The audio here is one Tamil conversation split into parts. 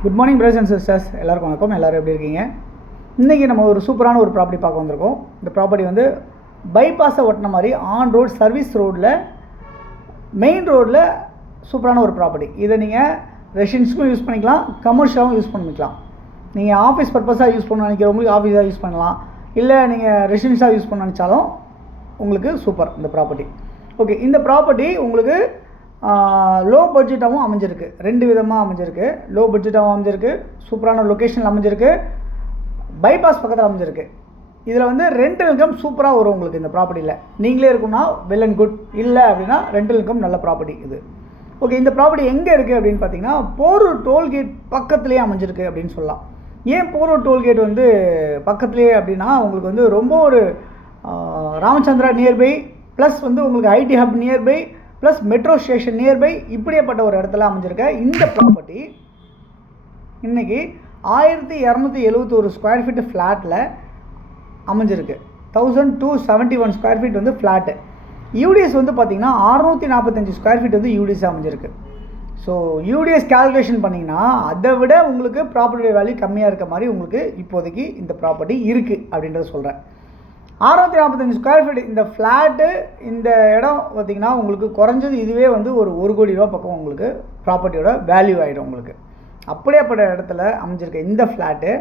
Good morning brothers and sisters, எல்லாருக்கும் வணக்கம். எல்லோரும் எப்படி இருக்கீங்க? இன்றைக்கி நம்ம ஒரு சூப்பரான ஒரு ப்ராப்பர்ட்டி பார்க்க வந்திருக்கோம். இந்த ப்ராப்பர்ட்டி வந்து பைபாஸை ஒட்டின மாதிரி ஆன் ரோட் சர்வீஸ் ரோட்டில் மெயின் ரோட்டில் சூப்பரான ஒரு ப்ராப்பர்ட்டி. இதை நீங்கள் ரெசிடென்ஸுக்கும் யூஸ் பண்ணிக்கலாம், கமர்ஷியலாகவும் யூஸ் பண்ணிக்கலாம். நீங்கள் ஆஃபீஸ் பர்பஸாக யூஸ் பண்ண நினைக்கிறவங்களுக்கு ஆஃபீஸாக யூஸ் பண்ணலாம், இல்லை நீங்கள் ரெசிடென்ஸாக யூஸ் பண்ண நினச்சாலும் உங்களுக்கு சூப்பர் இந்த ப்ராப்பர்ட்டி. ஓகே, இந்த ப்ராப்பர்ட்டி உங்களுக்கு லோ பட்ஜெட்டாகவும் அமைஞ்சிருக்கு. ரெண்டு விதமாக அமைஞ்சிருக்கு. லோ பட்ஜெட்டாகவும் அமைஞ்சிருக்கு, சூப்பரான லொக்கேஷனில் அமைஞ்சிருக்கு, பைபாஸ் பக்கத்தில் அமைஞ்சிருக்கு. இதில் வந்து ரெண்டல் இன்கம் சூப்பராக வரும் உங்களுக்கு இந்த ப்ராப்பர்ட்டியில். நீங்களே இருக்குன்னா வெல் அண்ட் குட், இல்லை அப்படின்னா ரெண்டல் இன்கம் நல்ல ப்ராப்பர்ட்டி இது. ஓகே, இந்த ப்ராப்பர்ட்டி எங்கே இருக்குது அப்படின்னு பார்த்தீங்கன்னா போரூர் டோல்கேட் பக்கத்துலேயே அமைஞ்சிருக்கு அப்படின்னு சொல்லலாம். ஏன் போரூர் டோல்கேட் வந்து பக்கத்துலேயே அப்படின்னா உங்களுக்கு வந்து ரொம்ப ஒரு ராமச்சந்திரா நியர்பை, ப்ளஸ் வந்து உங்களுக்கு IT hub nearby, plus metro station nearby, இப்படியேப்பட்ட ஒரு இடத்துல அமைஞ்சிருக்க இந்த ப்ராப்பர்ட்டி இன்றைக்கி 1271 ஸ்கொயர் ஃபீட்டு ஃப்ளாட்டில் அமைஞ்சிருக்கு. 1271 ஸ்கொயர் ஃபீட் வந்து ஃப்ளாட்டு. யூடிஎஸ் வந்து பார்த்திங்கன்னா 645 ஸ்கொயர் ஃபீட் வந்து யூடிஎஸ் அமைஞ்சிருக்கு. ஸோ யூடிஎஸ் கேல்குலேஷன் பண்ணிங்கன்னா அதை விட உங்களுக்கு ப்ராப்பர்ட்டி வேல்யூ கம்மியாக இருக்க மாதிரி உங்களுக்கு இப்போதைக்கு இந்த ப்ராப்பர்ட்டி இருக்குது அப்படின்றத சொல்கிறேன். 645 ஸ்கொயர் ஃபீட் இந்த ஃப்ளாட்டு, இந்த இடம் பார்த்திங்கன்னா உங்களுக்கு குறைஞ்சது இதுவே வந்து ஒரு 1 கோடி ரூபா பக்கம் உங்களுக்கு ப்ராப்பர்ட்டியோட வேல்யூ ஆகிடும் உங்களுக்கு. அப்படியேப்பட்ட இடத்துல அமைஞ்சிருக்க இந்த ஃப்ளாட்டு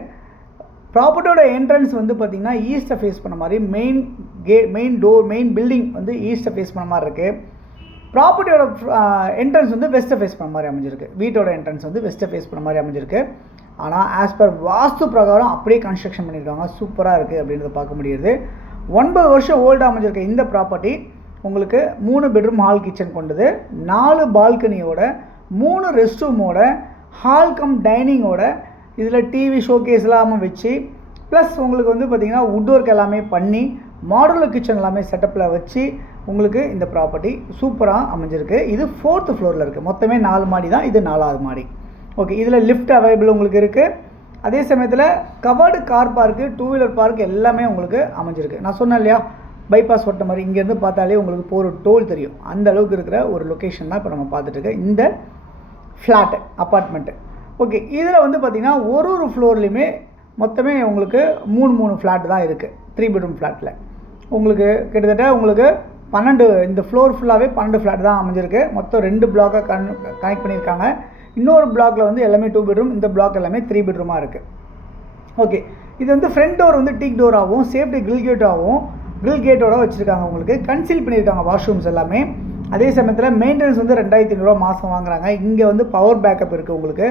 ப்ராப்பர்ட்டியோட என்ட்ரன்ஸ் வந்து பார்த்திங்கன்னா ஈஸ்ட்டை ஃபேஸ் பண்ண மாதிரி, மெயின் பில்டிங் வந்து ஈஸ்ட்டை ஃபேஸ் பண்ண மாதிரி இருக்குது. ப்ராப்பர்ட்டியோட என்ட்ரன்ஸ் வந்து வெஸ்ட்டை ஃபேஸ் பண்ண மாதிரி அமைஞ்சிருக்கு. வீட்டோட என்ட்ரன்ஸ் வந்து வெஸ்ட்டை ஃபேஸ் பண்ண மாதிரி அமைஞ்சிருக்கு. ஆனால் ஆஸ் பர் வாஸ்து பிரகாரம் அப்படியே கன்ஸ்ட்ரக்ஷன் பண்ணியிருக்காங்க. சூப்பராக இருக்குது அப்படின்றத பார்க்க முடியுது. 9 வருஷம் ஓல்டாக அமைஞ்சிருக்க இந்த ப்ராப்பர்ட்டி உங்களுக்கு 3 பெட்ரூம் ஹால் கிச்சன் கொண்டது, 4 பால்கனியோட, 3 ரெஸ்ட் ரூமோட, ஹால் கம் டைனிங்கோட, இதில் டிவி ஷோகேஸ் எல்லாமே வச்சு, ப்ளஸ் உங்களுக்கு வந்து பார்த்திங்கன்னா வுட் ஒர்க் எல்லாமே பண்ணி மாடுலர் கிச்சன் எல்லாமே செட்டப்பில் வச்சு உங்களுக்கு இந்த ப்ராப்பர்ட்டி சூப்பராக அமைஞ்சிருக்கு. இது 4th ஃப்ளோரில் இருக்குது. மொத்தமே 4 மாடி தான், இது 4வது மாடி. ஓகே, இதில் லிஃப்ட் அவைலபிள் உங்களுக்கு இருக்குது. அதே சமயத்தில் covered car park, 2 wheeler park எல்லாமே உங்களுக்கு அமைஞ்சிருக்கு. நான் சொன்னேன் இல்லையா, பைபாஸ் ஓட்ட மாதிரி இங்கேருந்து பார்த்தாலே உங்களுக்கு போகிற டோல் தெரியும். அந்த அளவுக்கு இருக்கிற ஒரு லொக்கேஷன் தான் இப்போ நம்ம பார்த்துட்டு இந்த ஃப்ளாட்டு அப்பார்ட்மெண்ட்டு. ஓகே, இதில் வந்து பார்த்திங்கன்னா ஒரு ஃப்ளோர்லேயுமே மொத்தமே உங்களுக்கு 3 ஃப்ளாட் தான் இருக்குது. 3 பெட்ரூம் ஃப்ளாட்டில் உங்களுக்கு கிட்டத்தட்ட உங்களுக்கு 12, இந்த ஃப்ளோர் ஃபுல்லாகவே 12 ஃப்ளாட் தான் அமைஞ்சிருக்கு. மொத்தம் 2 பிளாக்காக கனெக்ட் பண்ணியிருக்காங்க. இன்னொரு பிளாக்கில் வந்து எல்லாமே 2 பெட்ரூம், இந்த பிளாக் எல்லாமே 3 பெட்ரூமாக இருக்குது. ஓகே, இது வந்து ஃப்ரண்ட் டோர் வந்து டீக் டோராகவும், சேஃப்டி கிரில் கேட்டோட வச்சுருக்காங்க. உங்களுக்கு கன்சீல் பண்ணியிருக்காங்க வாஷ்ரூம்ஸ் எல்லாமே. அதே சமயத்தில் மெயின்டெனன்ஸ் வந்து 2500 மாதம் வாங்குறாங்க. இங்கே வந்து பவர் பேக்கப் இருக்குது உங்களுக்கு.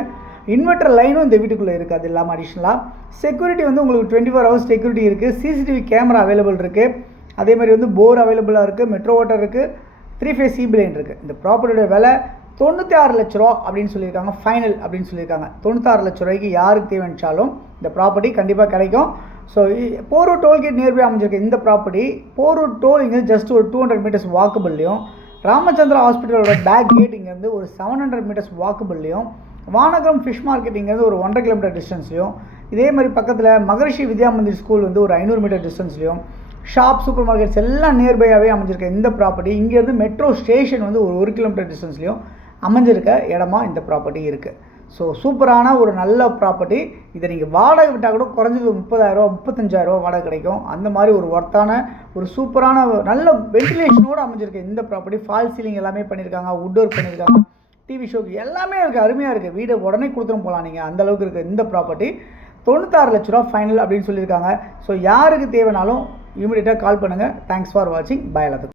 இன்வெர்டர் லைனும் இந்த வீட்டுக்குள்ளே இருக்குது. அது இல்லாமல் அடிஷ்னலாக செக்யூரிட்டி வந்து உங்களுக்கு 24 ஹவர்ஸ் செக்யூரிட்டி இருக்குது. சிசிடிவி கேமரா அவைலபிள் இருக்குது. அதே மாதிரி வந்து போர் அவைலபிளாக இருக்குது, மெட்ரோ வாட்டர் இருக்குது, 3 ஃபேஸ் சி பிளைன் இருக்குது. இந்த ப்ராப்பர்ட்டியோட விலை 96 லட்ச ரூபா அப்படின்னு சொல்லியிருக்காங்க. ஃபைனல் அப்படின்னு சொல்லியிருக்காங்க. 96 லட்ச ரூபாய்க்கு யாருக்கு தேவைச்சாலும் இந்த ப்ராப்பர்ட்டி கண்டிப்பாக கிடைக்கும். ஸோ போரூர் டோல்கேட் நியர்பை அமைஞ்சிருக்கு இந்த ப்ராப்பர்ட்டி. போரூர் டோல் இங்கேருந்து ஜஸ்ட் ஒரு 200 மீட்டர்ஸ் வாக்கபிள்லையும், ராமச்சந்திரா ஹாஸ்பிட்டலோட பேக் கேட் இங்கேருந்து ஒரு 700 மீட்டர்ஸ் வாக்கபிள்லையும், வானகரம் ஃபிஷ் மார்க்கெட் இங்கேருந்து ஒரு 1.5 கிலோமீட்டர் டிஸ்டன்ஸ்லையும், இதே மாதிரி பக்கத்தில் மகரிஷி வித்யா மந்திர் ஸ்கூல் வந்து ஒரு 500 மீட்டர் டிஸ்டன்ஸ்லையும், ஷாப் சூப்பர் மார்க்கெட்ஸ் எல்லாம் நியர்பையாகவே அமைஞ்சிருக்க இந்த ப்ராப்பர்ட்டி இங்கேருந்து மெட்ரோ ஸ்டேஷன் வந்து ஒரு 1 கிலோமீட்டர் டிஸ்டன்ஸ்லையும் அமைஞ்சிருக்க இடமா இந்த ப்ராப்பர்ட்டி இருக்குது. ஸோ சூப்பரான ஒரு நல்ல ப்ராப்பர்ட்டி. இதை நீங்கள் வாடகை விட்டால் கூட குறைஞ்சது 30,000 35,000 வாடகை கிடைக்கும். அந்த மாதிரி ஒரு ஒர்த்தான ஒரு சூப்பரான நல்ல வென்டிலேஷனோடு அமைஞ்சிருக்கு இந்த ப்ராப்பர்ட்டி. ஃபால் சீலிங் எல்லாமே பண்ணியிருக்காங்க, வுட் ஒர்க் பண்ணியிருக்காங்க, டிவி ஷோக்கு எல்லாமே இருக்குது. அருமையாக இருக்குது. வீடை உடனே கொடுத்துட்டு போகலாம் நீங்கள், அந்தளவுக்கு இருக்குது இந்த ப்ராப்பர்ட்டி. 96 லட்ச ரூபா ஃபைனல் அப்படின்னு சொல்லியிருக்காங்க. ஸோ யாருக்கு தேவைனாலும் இமீடியட்டாக கால் பண்ணுங்கள். தேங்க்ஸ் ஃபார் வாட்சிங். பை எல்லாத்துக்கும்.